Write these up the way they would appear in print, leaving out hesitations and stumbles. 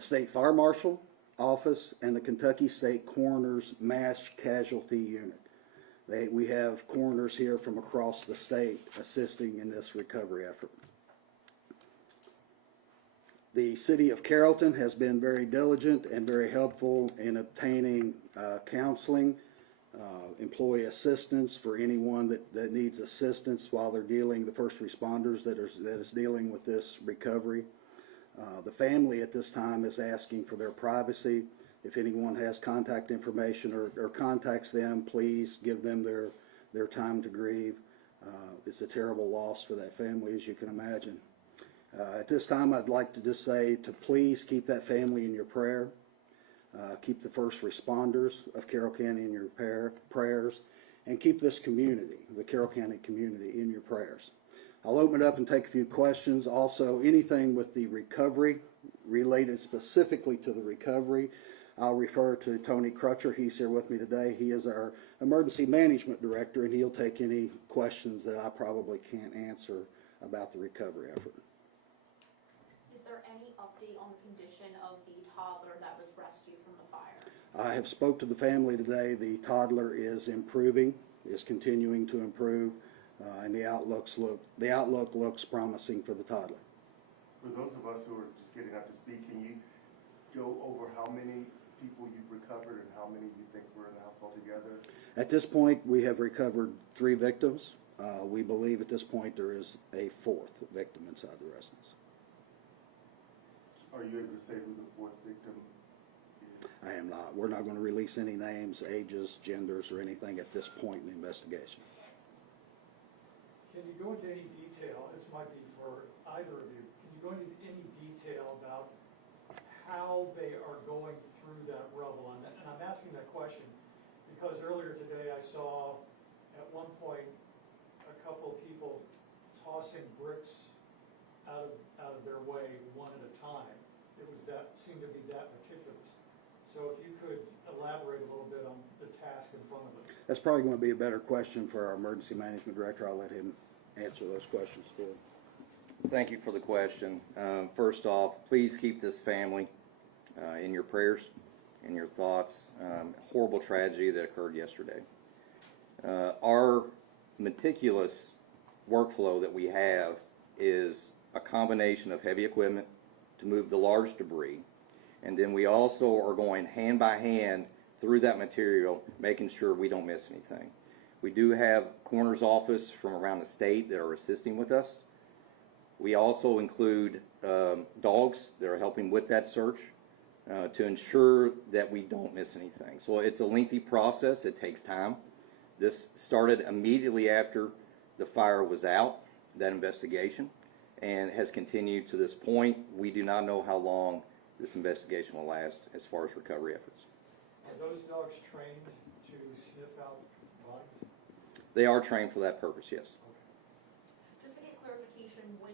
the State Fire Marshal Office, and the Kentucky State Coroner's Mass Casualty Unit. We have coroners here from across the state assisting in this recovery effort. The City of Carrollton has been very diligent and very helpful in obtaining counseling, employee assistance for anyone that needs assistance while they're dealing, the first responders that is dealing with this recovery. The family at this time is asking for their privacy. If anyone has contact information or contacts them, please give them their time to grieve. It's a terrible loss for that family, as you can imagine. At this time, I'd like to just say to please keep that family in your prayer. Keep the first responders of Carroll County in your prayers, and keep this community, the Carroll County community, in your prayers. I'll open it up and take a few questions. Also, anything with the recovery, related specifically to the recovery, I'll refer to Tony Crutcher. He's here with me today. He is our emergency management director, and he'll take any questions that I probably can't answer about the recovery effort. Is there any update on the condition of the toddler that was rescued from the fire? I have spoke to the family today. The toddler is improving, is continuing to improve, and the outlook looks promising for the toddler. For those of us who are just getting up to speed, can you go over how many people you've recovered and how many you think were in the house altogether? At this point, we have recovered 3 victims. We believe at this point there is a 4th victim inside the residence. Are you able to say who the 4th victim is? I am not. We're not going to release any names, ages, genders, or anything at this point in the investigation. Can you go into any detail, this might be for either of you, can you go into any detail about how they are going through that rubble? And I'm asking that question because earlier today I saw at one point a couple of people tossing bricks out of their way one at a time. Seemed to be that meticulous. So if you could elaborate a little bit on the task in front of them. That's probably going to be a better question for our emergency management director. I'll let him answer those questions for you. Thank you for the question. First off, please keep this family in your prayers, in your thoughts. Horrible tragedy that occurred yesterday. Our meticulous workflow that we have is a combination of heavy equipment to move the large debris, and then we also are going hand by hand through that material, making sure we don't miss anything. We do have coroner's office from around the state that are assisting with us. We also include dogs that are helping with that search to ensure that we don't miss anything. So it's a lengthy process. It takes time. This started immediately after the fire was out, that investigation, and has continued to this point. We do not know how long this investigation will last as far as recovery efforts. Are those dogs trained to sniff out bodies? They are trained for that purpose, yes. Just to get clarification, when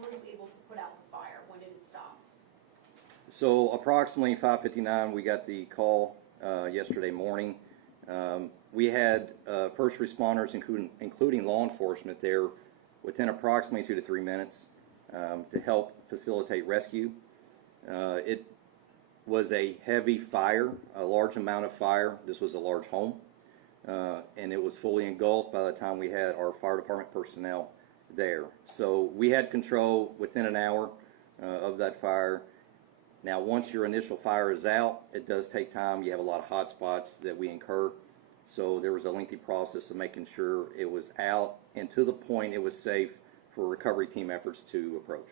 were you able to put out the fire? When did it stop? So approximately 5:59, we got the call yesterday morning. We had first responders, including law enforcement, there within approximately 2 to 3 minutes to help facilitate rescue. It was a heavy fire, a large amount of fire. This was a large home, and it was fully engulfed by the time we had our fire department personnel there. So we had control within an hour of that fire. Now, once your initial fire is out, it does take time. You have a lot of hot spots that we incur. So there was a lengthy process of making sure it was out and to the point it was safe for recovery team efforts to approach.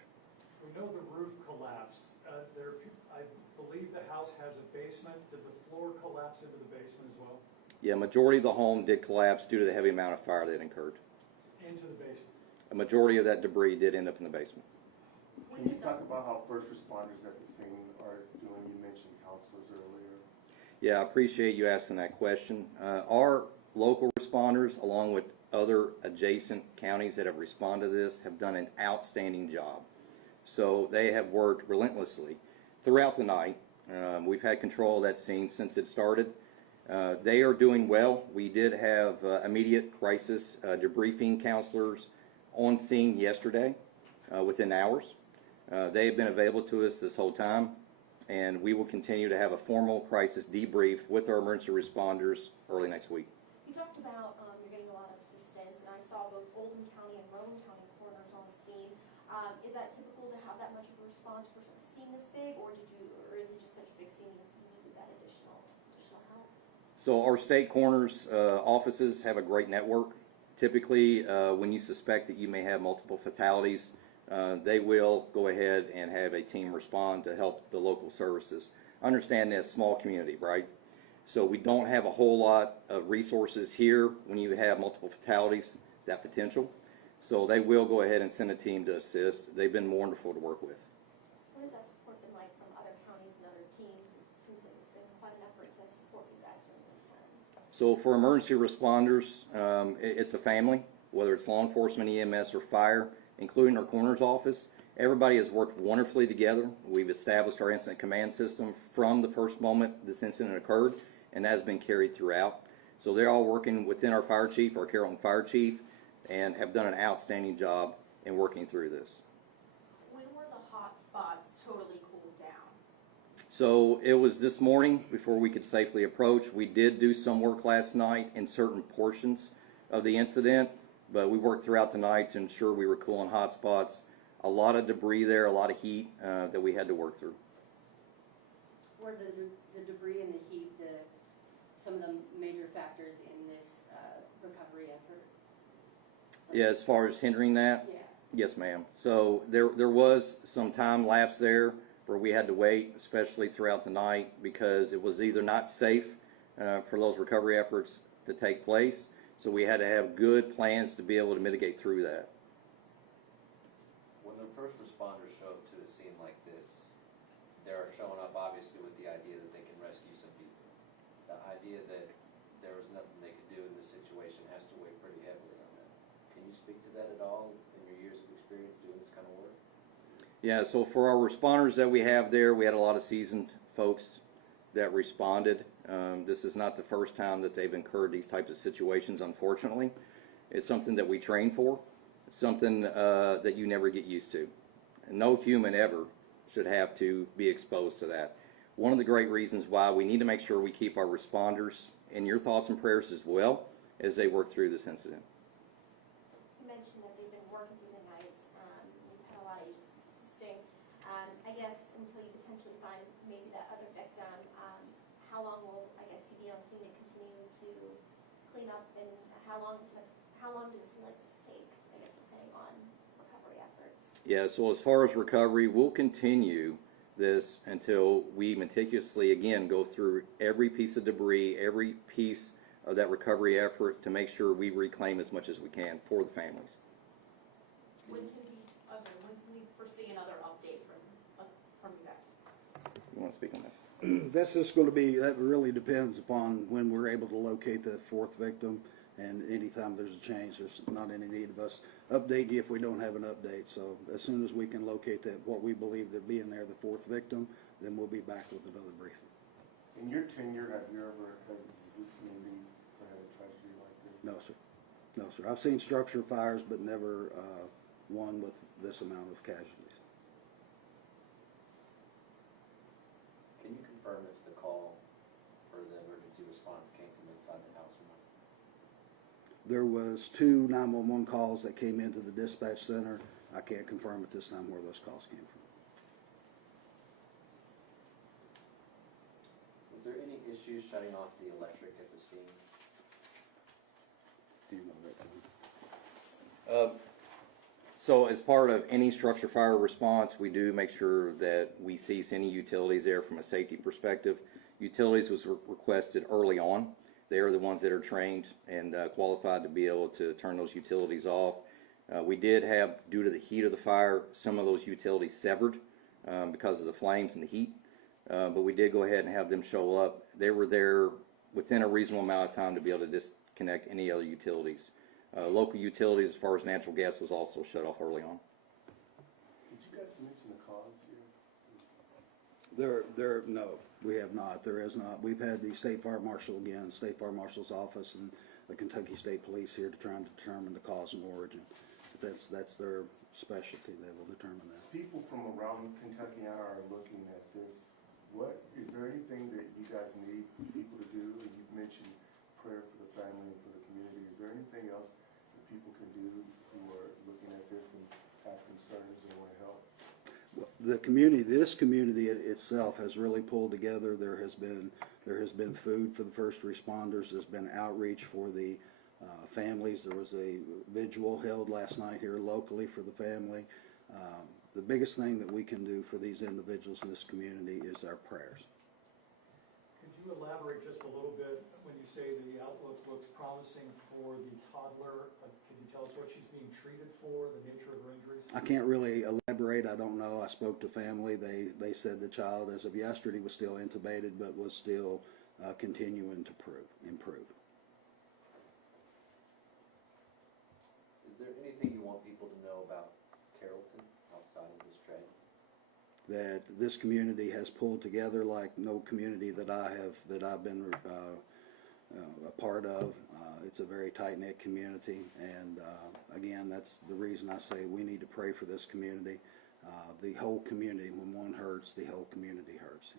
We know the roof collapsed. I believe the house has a basement. Did the floor collapse into the basement as well? Yeah, majority of the home did collapse due to the heavy amount of fire that incurred. Into the basement? A majority of that debris did end up in the basement. Can you talk about how first responders at the scene are doing? You mentioned counselors earlier. Yeah, I appreciate you asking that question. Our local responders, along with other adjacent counties that have responded to this, have done an outstanding job. So they have worked relentlessly throughout the night. We've had control of that scene since it started. They are doing well. We did have immediate crisis debriefing counselors on scene yesterday within hours. They have been available to us this whole time, and we will continue to have a formal crisis debrief with our emergency responders early next week. You talked about you're getting a lot of assistance, and I saw both Oldham County and Rowan County coroners on the scene. Is that typical to have that much of a response for a scene this big, or is it just such a big scene you needed that additional help? So our state coroners offices have a great network. Typically, when you suspect that you may have multiple fatalities, they will go ahead and have a team respond to help the local services. Understand this small community, right? So we don't have a whole lot of resources here when you have multiple fatalities, that potential. So they will go ahead and send a team to assist. They've been wonderful to work with. What has that support been like from other counties and other teams? It seems like it's been quite an effort to support you guys during this time. So for emergency responders, it's a family, whether it's law enforcement, EMS, or fire, including our coroner's office. Everybody has worked wonderfully together. We've established our incident command system from the first moment this incident occurred, and that has been carried throughout. So they're all working within our fire chief, our Carrollton fire chief, and have done an outstanding job in working through this. When were the hot spots totally cooled down? So it was this morning before we could safely approach. We did do some work last night in certain portions of the incident, but we worked throughout the night to ensure we were cool in hot spots. A lot of debris there, a lot of heat that we had to work through. Were the debris and the heat some of the major factors in this recovery effort? Yeah, as far as hindering that, Yeah. yes, ma'am. So there was some time lapse there where we had to wait, especially throughout the night, because it was either not safe for those recovery efforts to take place. So we had to have good plans to be able to mitigate through that. When the first responders show up to a scene like this, they're showing up obviously with the idea that they can rescue some people. The idea that there was nothing they could do in this situation has to weigh pretty heavily on that. Can you speak to that at all in your years of experience doing this kind of work? Yeah, so for our responders that we have there, we had a lot of seasoned folks that responded. This is not the first time that they've incurred these types of situations, unfortunately. It's something that we train for, something that you never get used to. And no human ever should have to be exposed to that. One of the great reasons why we need to make sure we keep our responders in your thoughts and prayers as well as they work through this incident. You mentioned that they've been working through the night. You've had a lot of agencies assisting. I guess until you potentially find maybe that other victim, how long will, I guess, you be on scene to continue to clean up, and how long does it seem like this take, I guess, depending on recovery efforts? Yeah, so as far as recovery, we'll continue this until we meticulously, again, go through every piece of debris, every piece of that recovery effort to make sure we reclaim as much as we can for the families. When can we foresee another update from you guys? You want to speak on that? That's just going to be, that really depends upon when we're able to locate the fourth victim, and anytime there's a change, there's not any need of us updating you if we don't have an update. So as soon as we can locate that, what we believe to be in there, the fourth victim, then we'll be back with another briefing. In your tenure, have you ever had this community had a tragedy like this? No, sir. No, sir. I've seen structure fires, but never one with this amount of casualties. Can you confirm if the call for the emergency response came from inside the house or not? There was 2 911 calls that came into the dispatch center. I can't confirm at this time where those calls came from. Was there any issues shutting off the electric at the scene? Do you know that? So as part of any structure fire response, we do make sure that we cease any utilities there from a safety perspective. Utilities was requested early on. They are the ones that are trained and qualified to be able to turn those utilities off. We did have, due to the heat of the fire, some of those utilities severed because of the flames and the heat. But we did go ahead and have them show up. They were there within a reasonable amount of time to be able to disconnect any other utilities. Local utilities, as far as natural gas, was also shut off early on. Did you guys mention the cause here? No, we have not. There is not. We've had the State Fire Marshal again, State Fire Marshal's office, and the Kentucky State Police here to try and determine the cause and origin. That's their specialty, they will determine that. People from around Kentucky are looking at this. What, is there anything that you guys need people to do? You've mentioned prayer for the family and for the community. Is there anything else that people can do who are looking at this and have concerns and want to help? The community, this community itself has really pulled together. There has been food for the first responders. There's been outreach for the families. There was a vigil held last night here locally for the family. The biggest thing that we can do for these individuals in this community is our prayers. Could you elaborate just a little bit when you say the outlook looks promising for the toddler? Can you tell us what she's being treated for, the nature of her injuries? I can't really elaborate. I don't know. I spoke to family. They said the child, as of yesterday, was still intubated, but was still continuing to improve. Is there anything you want people to know about Carrollton outside of this tragedy? That this community has pulled together like no community that I've been a part of. It's a very tight-knit community, and again, that's the reason I say we need to pray for this community. The whole community, when one hurts, the whole community hurts.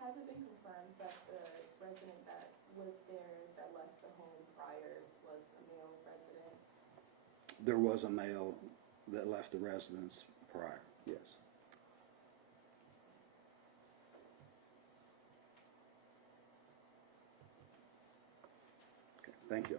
Has it been confirmed that the resident that lived there, that left the home prior, was a male resident? There was a male that left the residence prior, yes. Okay, thank you.